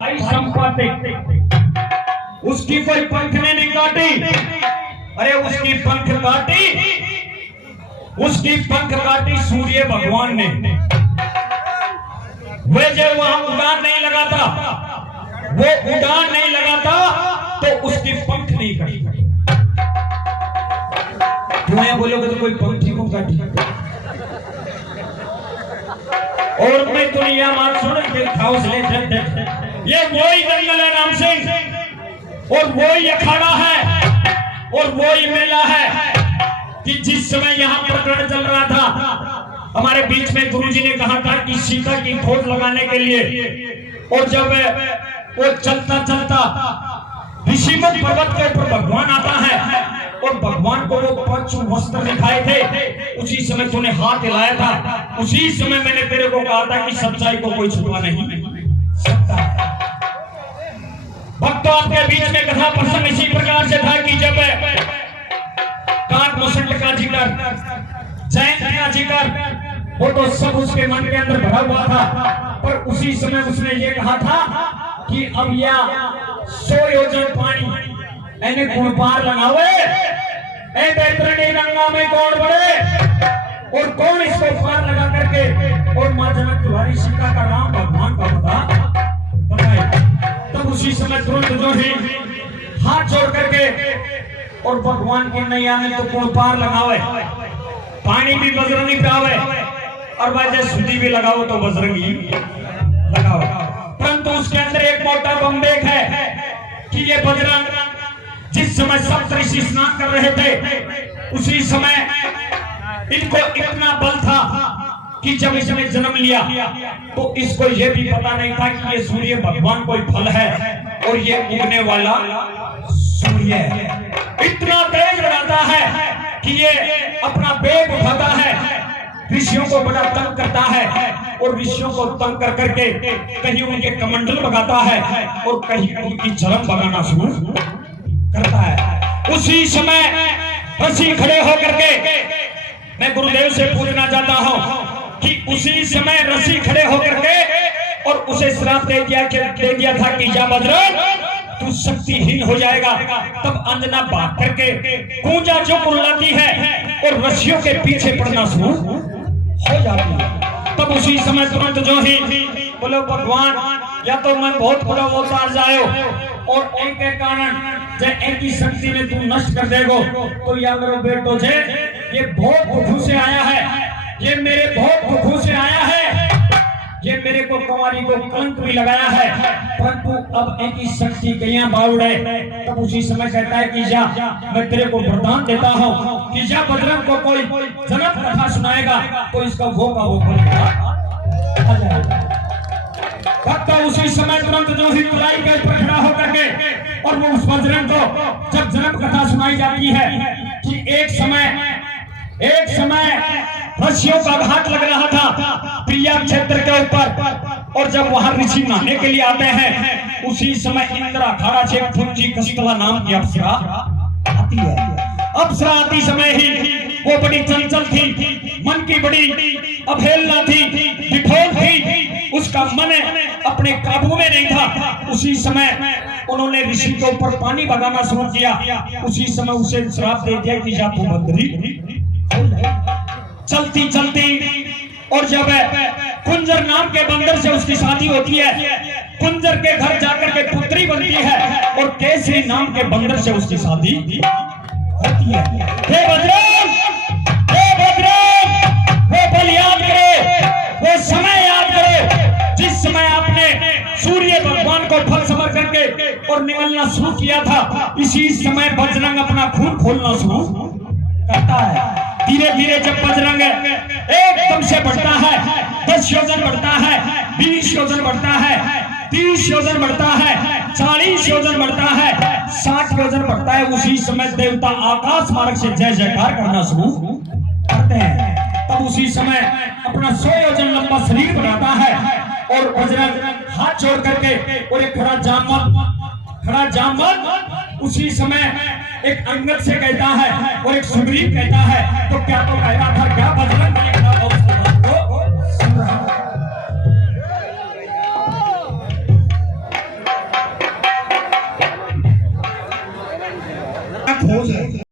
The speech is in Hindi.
संपत्ति उसकी कोई पंख ने नहीं काटी। अरे उसकी पंख काटी सूर्य भगवान ने। वे जब वहां उड़ान नहीं लगाता, तो उसकी पंख नहीं कटी। तुम्हें बोलोगे तो कोई पंखी को काटी। और मैं दुनिया मान सुन के हौसले से ये वही जंगल है राम सिंह, और वही अखाड़ा है और वही मेला है कि जिस समय यहाँ प्रकरण चल रहा था, हमारे बीच में गुरुजी ने कहा था कि सीता की खोज लगाने के लिए। और जब वो चलता चलता ऋषिमुख पर्वत के ऊपर भगवान आता है और भगवान को वो पंच वस्त्र दिखाए थे, उसी समय तूने हाथ हिलाया था। उसी समय मैंने तेरे को कहा था कि सच्चाई को कोई छुपा नहीं सकता। भक्तों, आपके बीच में कथा प्रसंग इसी प्रकार से था कि जब काट मुसंड का जिक्र, जयंत का जिक्र, वो तो सब उसके मन के अंदर भरा हुआ था। पर उसी समय उसने ये कहा था कि अब या 100 योजन पानी एने कौन पार लगावे, ए बेतरणी गंगा में कौन बढ़े और कौन इसको पार लगा करके और मां जनक तुम्हारी सीता का राम भगवान का पता बताए। तब उसी समय तुरंत जो है हाथ जोड़ करके और भगवान की नैया में तो कौन पार लगावे, पानी भी बजरंगी पिलावे और वैसे सुधी भी लगाओ तो बजरंगी लगाओ। परंतु उसके अंदर एक मोटा बंदेक है कि ये बजरंग जिस समय सप्तऋषि स्नान कर रहे थे, उसी समय इनको इतना बल था कि जब इसने जन्म लिया तो इसको यह भी पता नहीं था कि ये सूर्य भगवान कोई फल है और ये उगने वाला सूर्य है। इतना तेज लगाता है कि ये अपना बेग उठाता है, ऋषियों को बड़ा तंग करता है और ऋषियों को तंग कर करके कहीं उनके कमंडल भगाता है और कहीं उनकी जलन भगाना शुरू करता है। उसी समय ऋषि खड़े होकर के, मैं गुरुदेव से पूछना चाहता हूं कि उसी समय ऋषि खड़े होकर के और उसे श्राप दे दिया था कि जा बजरंग तू शक्तिहीन हो जाएगा। तब अंजना भाग करके कूंजा जो कुर्लाती है और ऋषियों के पीछे पड़ना शुरू हो जाती है। तब उसी समय तुरंत जो ही बोलो भगवान या तो मैं बहुत बड़ा अवतार जायो और एक के कारण जे एक की शक्ति में तू नष्ट कर देगो, तो या मेरे बेटो जे ये बहुत दुखों से आया है, ये मेरे बहुत दुखों से आया है, ये मेरे को कुमारी को कलंक भी लगाया है, परंतु अब एक की शक्ति कहीं बाउड़े। तब उसी समय कहता है कि जा मैं तेरे को वरदान देता हूँ कि जा बजरंग को कोई जनक कथा सुनाएगा तो इसका वो का वो फल आ जाएगा। उसी समय तुरंत जो ही बुलाई के ऊपर खड़ा होकर के और वो उस बजरंग को जब जनक कथा सुनाई जाती है कि एक समय ऋषियों का घाट लग रहा था प्रिया क्षेत्र के ऊपर, और जब वहां ऋषि नहाने के लिए आते हैं उसी समय इंद्र अखाड़ा से फुंची कस्तला नाम की अप्सरा आती है। अप्सरा आती समय ही वो बड़ी चंचल थी, मन की बड़ी अवहेलना थी, विठोल थी, उसका मन अपने काबू में नहीं था। उसी समय उन्होंने ऋषि के ऊपर पानी बगाना शुरू किया। उसी समय उसे श्राप दे दिया कि जा तू बंदरी। चलती चलती और जब कुंजर नाम के बंदर से उसकी शादी होती है, कुंजर के घर जाकर के पुत्री बनती है और केसरी नाम के बंदर से उसकी शादी होती है। हे बजरंग, वो पल याद करो, वो समय याद करो जिस समय आपने सूर्य भगवान को फल समझ करके और निगलना शुरू किया था। इसी समय बजरंग अपना खून खोलना शुरू करता है। धीरे धीरे जब बजरंग एकदम से बढ़ता है, 10 योजन बढ़ता है, 20 योजन बढ़ता है, 30 योजन बढ़ता है, 40 योजन बढ़ता है, 60 योजन बढ़ता है। उसी समय देवता आकाश मार्ग से जय जयकार करना शुरू करते हैं। तब उसी समय अपना 100 योजन लंबा शरीर बनाता है और बजरंग हाथ जोड़ करके और एक खड़ा जामवंत उसी समय एक अंगद से कहता है और एक सुग्रीव कहता है। तो क्या तो कह रहा था, क्या बजरंग ने कहा उस बात को सुन रहा। खोज है।